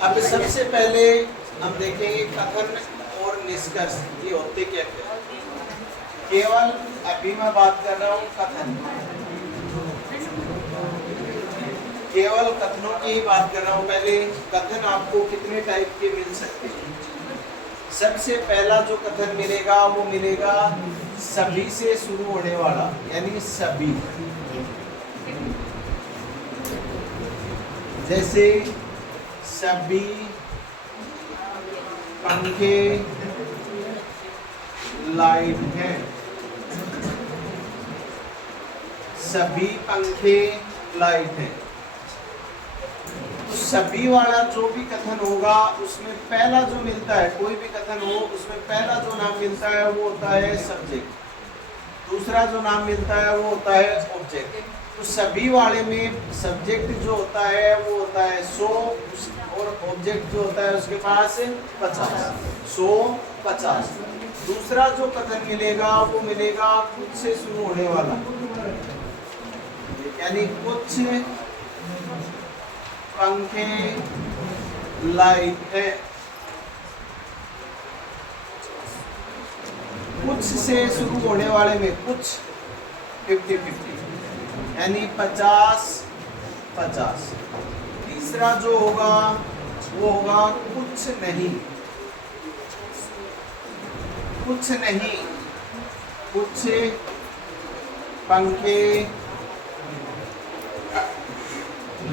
अब सबसे पहले हम देखेंगे कथन और निष्कर्ष ये होते क्या क्या। केवल अभी मैं बात कर रहा हूँ कथन, केवल कथनों की ही बात कर रहा हूँ। पहले कथन आपको कितने टाइप के मिल सकते हैं। सबसे पहला जो कथन मिलेगा वो मिलेगा सभी से शुरू होने वाला, यानी सभी। जैसे सभी पंखे लाइट हैं, सभी पंखे लाइट हैं। तो सभी वाला जो भी कथन होगा उसमें पहला जो मिलता है, कोई भी कथन हो उसमें पहला जो नाम मिलता है वो होता है सब्जेक्ट, दूसरा जो नाम मिलता है वो होता है ऑब्जेक्ट। तो सभी वाले में सब्जेक्ट जो होता है वो होता है 100 और ऑब्जेक्ट जो होता है उसके पास 50, 100 50। दूसरा जो कथन मिलेगा वो मिलेगा कुछ से शुरू होने वाला, यानी कुछ पंखे लाइट है। कुछ से शुरू होने वाले में कुछ 50-50, यानी 50-50। तीसरा जो होगा वो होगा कुछ नहीं, कुछ नहीं, कुछ पंखे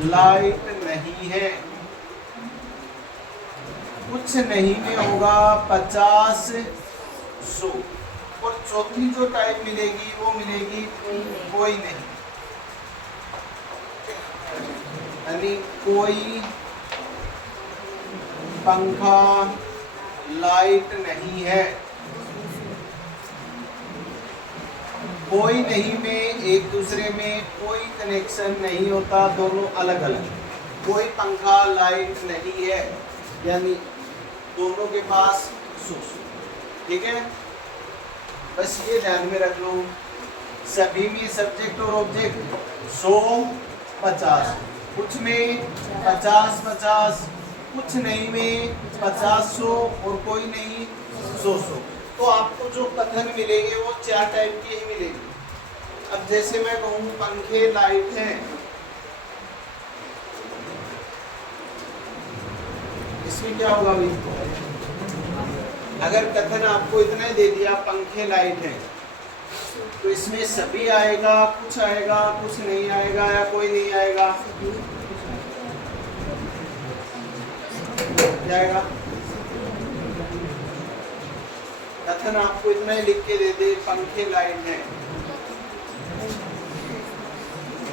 लाइट नहीं है। कुछ नहीं में होगा 50-100। और चौथी जो टाइप मिलेगी वो मिलेगी कोई नहीं, यानी कोई पंखा लाइट नहीं है। कोई नहीं में एक दूसरे में कोई कनेक्शन नहीं होता, दोनों अलग अलग। कोई पंखा लाइट नहीं है, यानी दोनों के पास 100। ठीक है, बस ये ध्यान में रख लो। सभी में सब्जेक्ट और ऑब्जेक्ट 100-50, कुछ में 50-50, कुछ नहीं में 50-100 और कोई नहीं 100-100। तो आपको जो कथन मिलेंगे वो 4 टाइप के ही मिलेंगे। अब जैसे मैं कहूँ पंखे लाइट हैं, इसमें क्या होगा भाई? अगर कथन आपको इतना ही दे दिया पंखे लाइट हैं, तो इसमें सभी आएगा, कुछ आएगा, कुछ नहीं आएगा, या कोई नहीं आएगा? क्या आएगा? कथन आपको इतना ही लिख के दे दे पंखे लाइट हैं,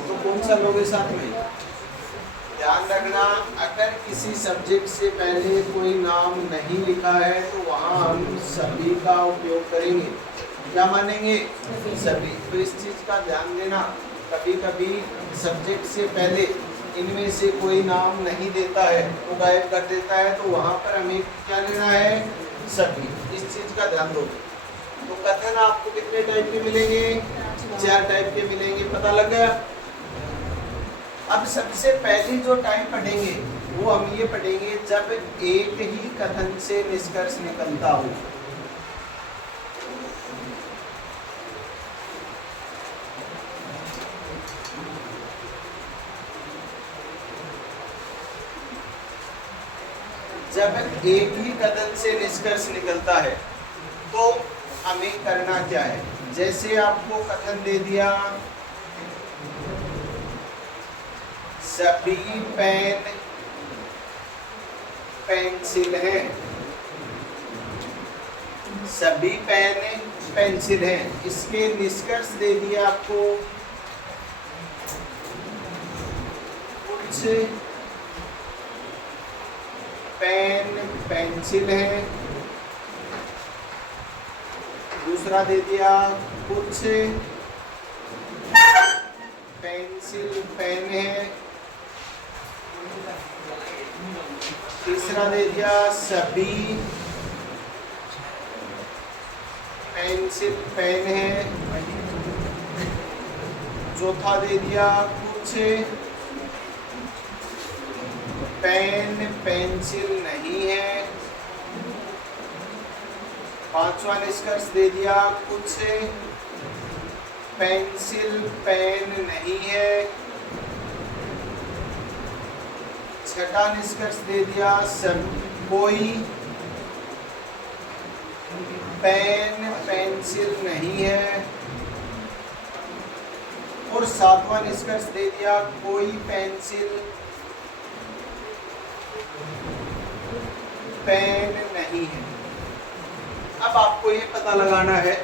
तो कौन सा लोगे साथ में? ध्यान रखना, अगर किसी सब्जेक्ट से पहले कोई नाम नहीं लिखा है तो वहाँ हम सभी का उपयोग करेंगे। क्या मानेंगे? सभी। तो इस चीज का ध्यान देना, कभी कभी सब्जेक्ट से पहले इनमें से कोई नाम नहीं देता है तो गायब कर देता है, तो वहाँ पर हमें क्या लेना है? सभी। इस चीज का ध्यान दो। तो कथन आपको कितने टाइप के मिलेंगे? 4 टाइप के मिलेंगे। पता लग गया? अब सबसे पहली जो टाइप पढ़ेंगे वो हम ये पढ़ेंगे जब एक ही कथन से निष्कर्ष निकलता हो। जब एक ही कथन से निष्कर्ष निकलता है तो हमें करना क्या है? जैसे आपको कथन दे दिया सभी पेन पेंसिल है, सभी पेन पेंसिल है। इसके निष्कर्ष दे दिया आपको कुछ पेन पेंसिल है। दूसरा दे दिया कुछ पेंसिल पेन है। तीसरा दे दिया सभी पेंसिल पेन है। चौथा दे दिया कुछ पेन पेंसिल नहीं है। पांचवा निष्कर्ष दे दिया, कुछ पेंसिल पेन नहीं है। छठा निष्कर्ष दे दिया, सब कोई पेन पेंसिल नहीं है। और सातवां निष्कर्ष दे दिया, कोई पेंसिल पेन नहीं है। अब आपको ये पता लगाना है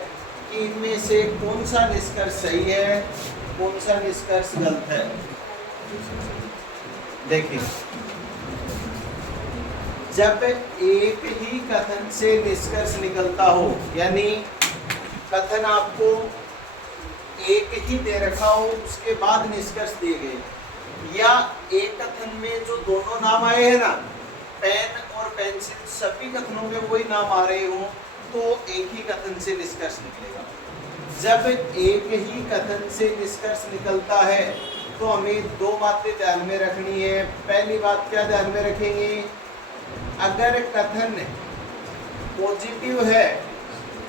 कि इनमें से कौन सा निष्कर्ष सही है, कौन सा निष्कर्ष गलत है। देखिए, जब एक ही कथन से निष्कर्ष निकलता हो, यानी कथन आपको एक ही दे रखा हो, उसके बाद निष्कर्ष दिए गए, या एक कथन में जो दोनों नाम आए हैं ना, पेन और पेंसिल, सभी कथनों में वही नाम आ रहे हो, तो एक ही कथन से निष्कर्ष निकलेगा। जब एक ही कथन से निष्कर्ष निकलता है तो हमें दो बातें ध्यान में रखनी है। पहली बात क्या ध्यान में रखेंगे, अगर कथन पॉजिटिव है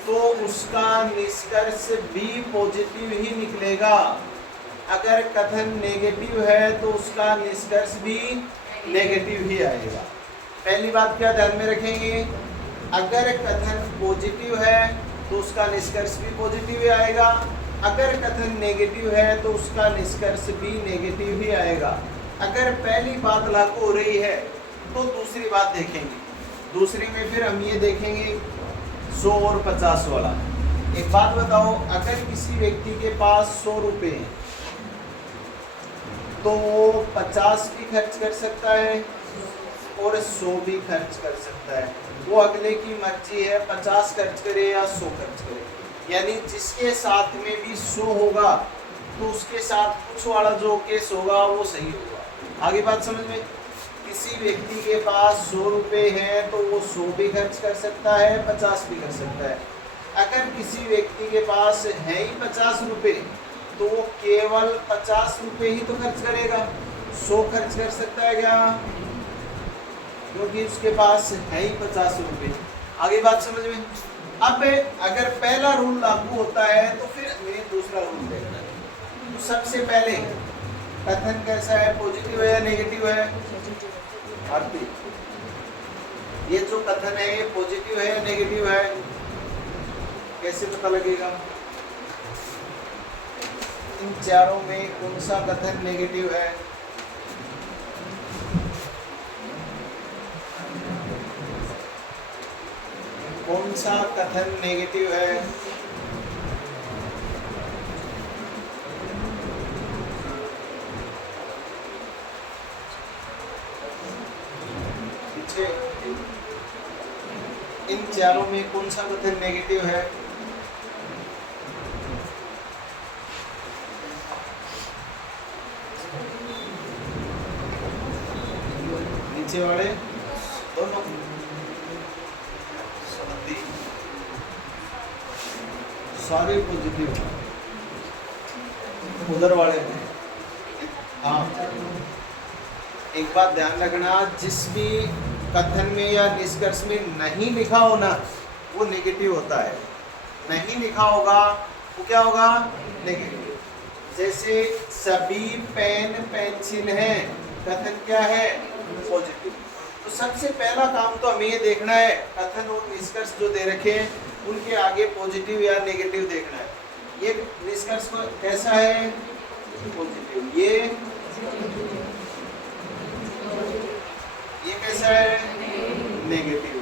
तो उसका निष्कर्ष भी पॉजिटिव ही निकलेगा। अगर कथन नेगेटिव है तो उसका निष्कर्ष भी नेगेटिव ही आएगा। पहली बात क्या ध्यान में रखेंगे, अगर कथन पॉजिटिव है तो उसका निष्कर्ष भी पॉजिटिव ही आएगा। अगर कथन नेगेटिव है तो उसका निष्कर्ष भी नेगेटिव ही आएगा। अगर पहली बात लागू हो रही है तो दूसरी बात देखेंगे। दूसरी में फिर हम ये देखेंगे 100 और 50 वाला। एक बात बताओ, अगर किसी व्यक्ति के पास 100 रुपये हैं तो वो 50 भी खर्च कर सकता है और 100 भी खर्च कर सकता है। वो अगले की मर्जी है, 50 खर्च करे या 100 खर्च करे। यानी जिसके साथ में भी 100 होगा तो उसके साथ कुछ वाला जो केस होगा वो सही होगा। आगे बात समझ में, किसी व्यक्ति के पास 100 रुपये हैं तो वो 100 भी खर्च कर सकता है, 50 भी कर सकता है। अगर किसी व्यक्ति के पास है ही 50 रुपये तो वो केवल 50 रुपये ही तो खर्च करेगा, 100 खर्च कर सकता है क्या? क्योंकि उसके पास है ही 50 रुपये। आगे बात समझ में। अब अगर पहला रूल लागू होता है तो फिर हमें दूसरा रूल देखना है। तो सबसे पहले कथन कैसा है, पॉजिटिव है या नेगेटिव है? आरती, ये जो कथन है ये पॉजिटिव है या नेगेटिव है, कैसे पता लगेगा? इन चारों में कौन सा कथन नेगेटिव है? कौन सा कथन नेगेटिव है? पीछे इन चारों में कौन सा कथन नेगेटिव है? नीचे वाले दोनों, सारे पॉजिटिव, उधर वाले हैं। हाँ, एक बात ध्यान रखना, जिस भी कथन में या निष्कर्ष में नहीं लिखा हो ना वो नेगेटिव होता है। नहीं लिखा होगा वो क्या होगा? नेगेटिव। जैसे सभी पेन पेंसिल हैं, कथन क्या है? पॉजिटिव। तो सबसे पहला काम तो हमें ये देखना है, कथन और निष्कर्ष जो दे रखे हैं उनके आगे पॉजिटिव या नेगेटिव देखना है। ये निष्कर्ष कैसा है? पॉजिटिव। ये कैसा है? नेगेटिव।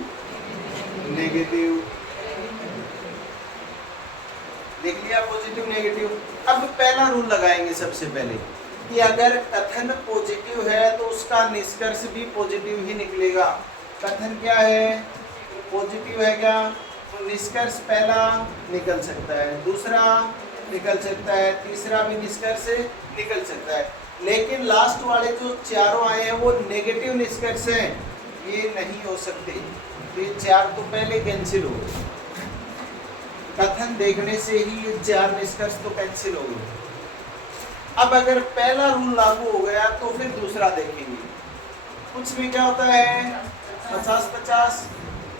नेगेटिव देख लिया, पॉजिटिव नेगेटिव। अब पहला रूल लगाएंगे सबसे पहले कि अगर कथन पॉजिटिव है तो उसका निष्कर्ष भी पॉजिटिव ही निकलेगा। कथन क्या है? पॉजिटिव है क्या? तो निष्कर्ष पहला निकल सकता है, दूसरा निकल सकता है, तीसरा भी निष्कर्ष निकल सकता है। लेकिन लास्ट वाले जो चारों आए हैं वो नेगेटिव निष्कर्ष हैं, ये नहीं हो सकते। तो ये चार तो पहले कैंसिल हो गए। कथन देखने से ही ये चार निष्कर्ष तो कैंसिल हो गए। अब अगर पहला रूल लागू हो गया तो फिर दूसरा देखेंगे। कुछ में क्या होता है 50-50,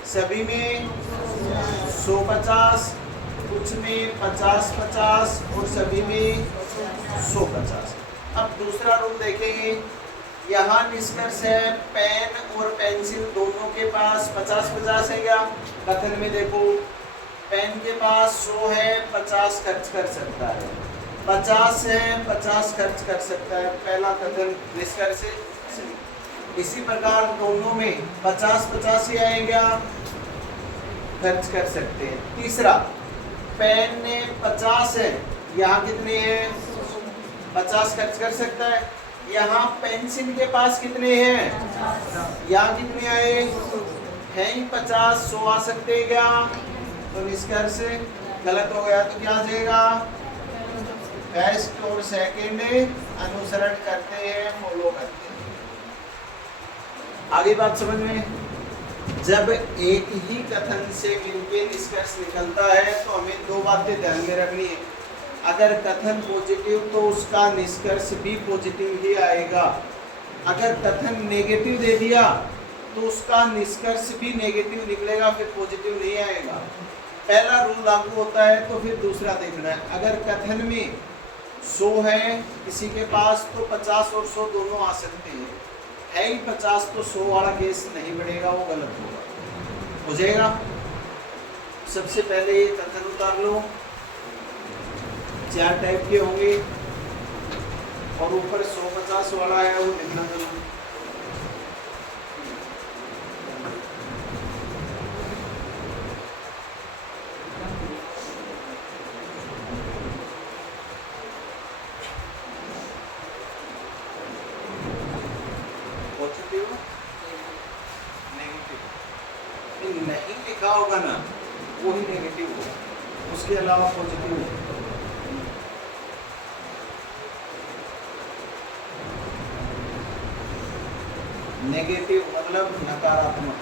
सभी में 100-50, कुछ में 50-50 और सभी में 100-50। अब दूसरा रूल देखेंगे। यहाँ निष्कर्ष है पेन और पेंसिल दोनों के पास 50-50 है क्या? कथन में देखो, पेन के पास 100 है, 50 खर्च कर सकता है, 50 है, 50 खर्च कर सकता है। पहला कथन निष्कर्ष है। इसी प्रकार दोनों में 50-50 ही आएगा, खर्च कर सकते हैं। तीसरा, पेन ने 50 है, यहाँ कितने हैं 50 खर्च कर सकता है। यहाँ पेंसिल के पास कितने हैं, यहाँ कितने आए हैं ही 50, 100 आ सकते हैं क्या? तो निष्कर्ष गलत हो गया। तो क्या आ जाएगा? फर्स्ट और सेकंड अनुसरण करते हैं, फॉलो करते हैं। आगे बात समझ में? जब एक ही कथन से मिलके निष्कर्ष निकलता है तो हमें दो बातें ध्यान में रखनी है। अगर कथन पॉजिटिव तो उसका निष्कर्ष भी पॉजिटिव ही आएगा। अगर कथन नेगेटिव दे दिया तो उसका निष्कर्ष भी नेगेटिव निकलेगा, फिर पॉजिटिव नहीं आएगा। पहला रूल लागू होता है तो फिर दूसरा देखना है। अगर कथन में 100 है किसी के पास तो 50 और 100 दोनों आ सकते हैं, है ही 50 तो 100 वाला केस नहीं बढ़ेगा, वो गलत होगा, हो जाएगा। सबसे पहले ये कथन उतार लो, 4 टाइप के होंगे और ऊपर 100-50 वाला है वो लिखना जरूर। पॉजिटिव नेगेटिव नहीं लिखा होगा ना, वो ही नेगेटिव होगा, उसके अलावा पॉजिटिव होगा। नेगेटिव मतलब नकारात्मक।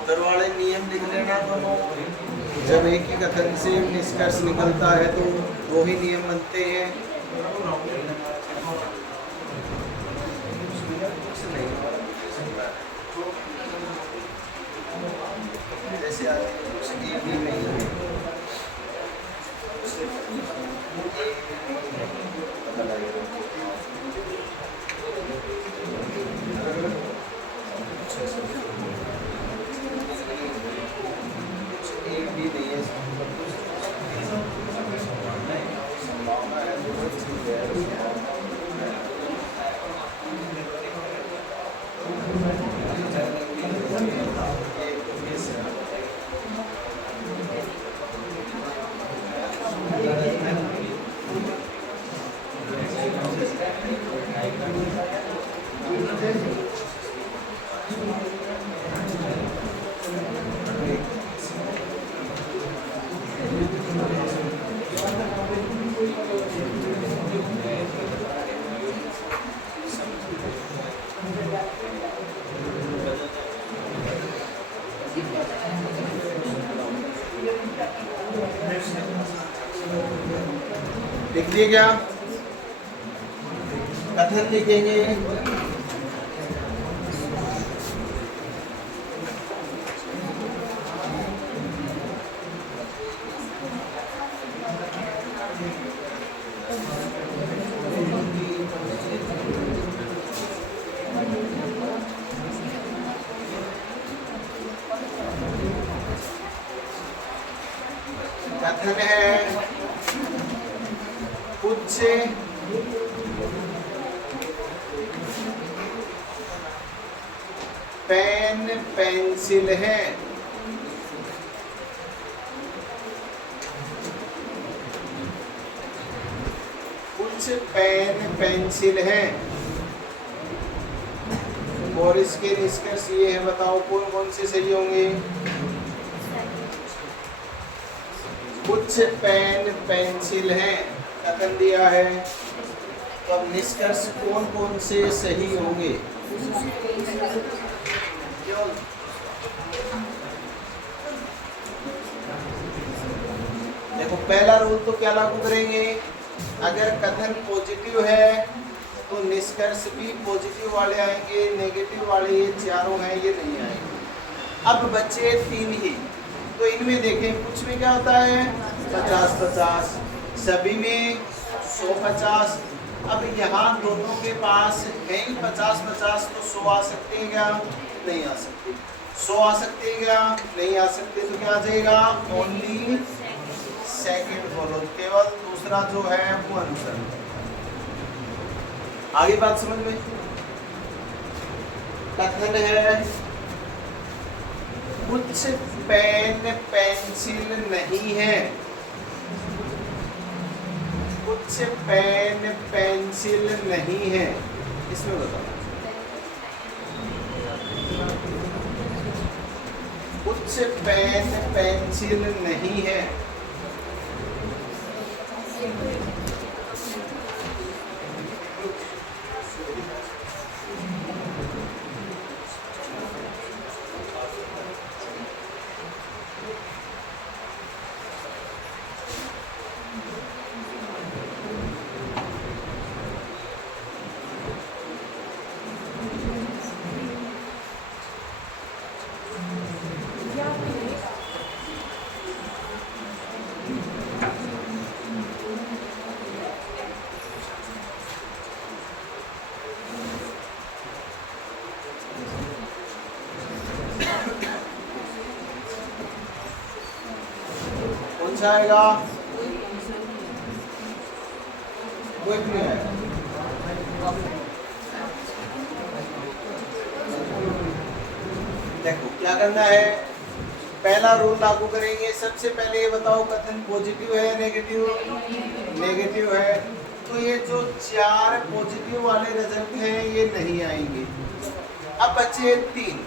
उधर वाले नियम लिख लेना दोनों। जब एक ही कथन से निष्कर्ष निकलता है तो दो ही नियम बनते हैं। जैसे आज कुछ एक भी नहीं है, पता लगेगा। एक भी नहीं है, संभावना है तो वो चीज है। लिख दिए क्या? कथन लिखेंगे। कथन है कुछ पेन पेंसिल है। कुछ पेन पेंसिल है और इसके निष्कर्ष ये है, बताओ कौन कौन से सही होंगे? कुछ पेन पेंसिल हैं, कथन दिया है, तो अब निष्कर्ष कौन कौन से सही होंगे? देखो पहला रूल तो क्या लागू करेंगे, अगर कथन पॉजिटिव है तो निष्कर्ष भी पॉजिटिव वाले आएंगे, नेगेटिव वाले ये चारों हैं ये नहीं आएंगे। अब बचे 3 ही, तो इनमें देखें कुछ में क्या होता है 50-50, सभी में 100-50। अब यहाँ दोनों के पास है 50-50, तो 100 आ सकते हैं क्या? नहीं आ सकते। 100 आ सकते हैं क्या? नहीं आ सकते। तो क्या आ जाएगा? ओनली सेकंड फॉलो, केवल दूसरा जो है वो अनुसरण। आगे बात समझ में? कथन है कुछ पेन पेंसिल नहीं है। कुछ पेन पेंसिल नहीं है, इसमें बताओ। कुछ पेन पेंसिल नहीं है। आएगा कोई नहीं आएगा। देखो क्या करना है, पहला रूल लागू करेंगे। सबसे पहले ये बताओ कथन पॉजिटिव है या नेगेटिव? नेगेटिव है, तो ये जो 4 पॉजिटिव वाले रिजल्ट हैं ये नहीं आएंगे। अब बचे 3।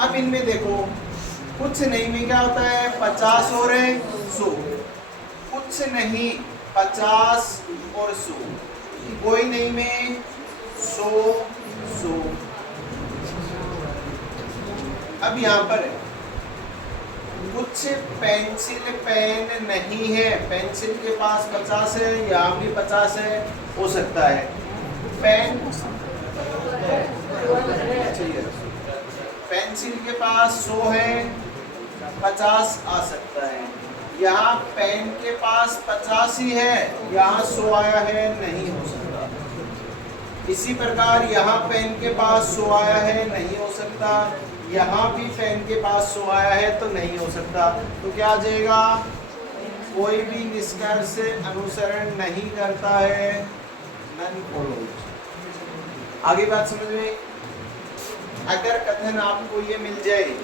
अब इनमें देखो कुछ नहीं में क्या होता है 50 और 100, कुछ नहीं 50 और 100, कोई नहीं में 100। अब यहाँ पर कुछ पेंसिल पेन नहीं है, पेंसिल के पास 50 है, यहाँ भी 50 है, हो सकता है। पेन पेंसिल के पास 100 है, 50 आ सकता है। यहाँ पेन के पास 50 ही है, यहाँ 100 आया है, नहीं हो सकता। इसी प्रकार यहाँ पेन के पास 100 आया है, नहीं हो सकता। यहाँ भी पेन के पास 100 आया है तो नहीं हो सकता। तो क्या आ जाएगा? कोई भी निष्कर्ष अनुसरण नहीं करता है, नन फॉलोज। आगे बात समझ में? अगर कथन आपको ये मिल जाए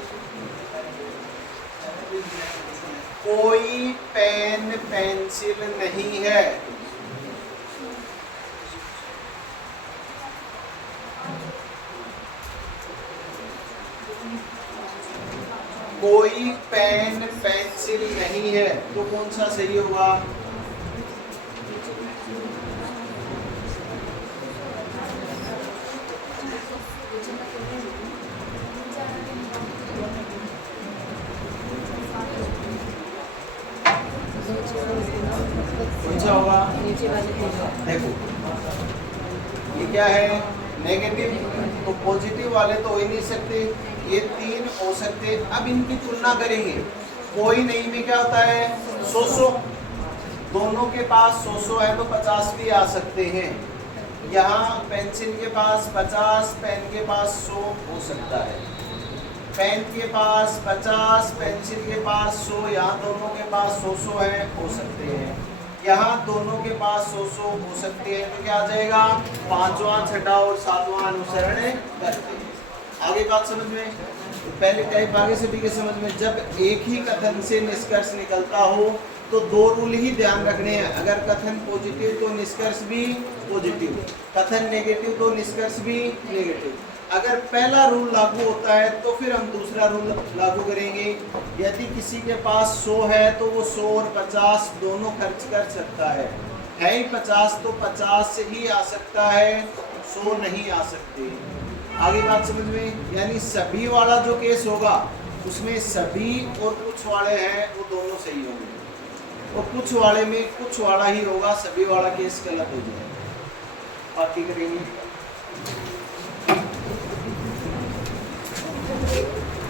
कोई पेन पेंसिल नहीं है, कोई पेन पेंसिल नहीं है, तो कौन सा सही होगा? कौन सा होगा? नीचे वाले देखो ये क्या है, नेगेटिव, तो पॉजिटिव वाले तो हो ही नहीं सकते, ये 3 हो सकते। अब इनकी तुलना करेंगे, कोई नहीं में क्या होता है 100, दोनों के पास 100 है तो 50 भी आ सकते हैं। यहाँ पेंसिल के पास 50, पेन के पास 100 हो सकता है, पेन के पास 50, पेंसिल के पास 100, यहाँ दोनों के पास 100 है, हो सकते हैं। यहाँ दोनों के पास 100 हो सकते हैं, तो क्या आ जाएगा 5वां, 6वां और 7वां अनुसरण करते हैं। आगे बात समझ में? तो पहले टाइप आगे से भी के समझ में, जब एक ही कथन से निष्कर्ष निकलता हो तो 2 रूल ही ध्यान रखने हैं। अगर कथन पॉजिटिव तो निष्कर्ष भी पॉजिटिव, कथन नेगेटिव तो निष्कर्ष भी नेगेटिव। अगर पहला रूल लागू होता है तो फिर हम दूसरा रूल लागू करेंगे। यदि किसी के पास 100 है तो वो 100 और 50 दोनों खर्च कर सकता है ही 50, तो 50 से ही आ सकता है, 100 नहीं आ सकते। आगे बात समझ में? यानी सभी वाला जो केस होगा उसमें सभी और कुछ वाले हैं वो दोनों सही होंगे, और कुछ वाले में कुछ वाला ही होगा, सभी वाला केस गलत हो जाएगा। बाकी करेंगे।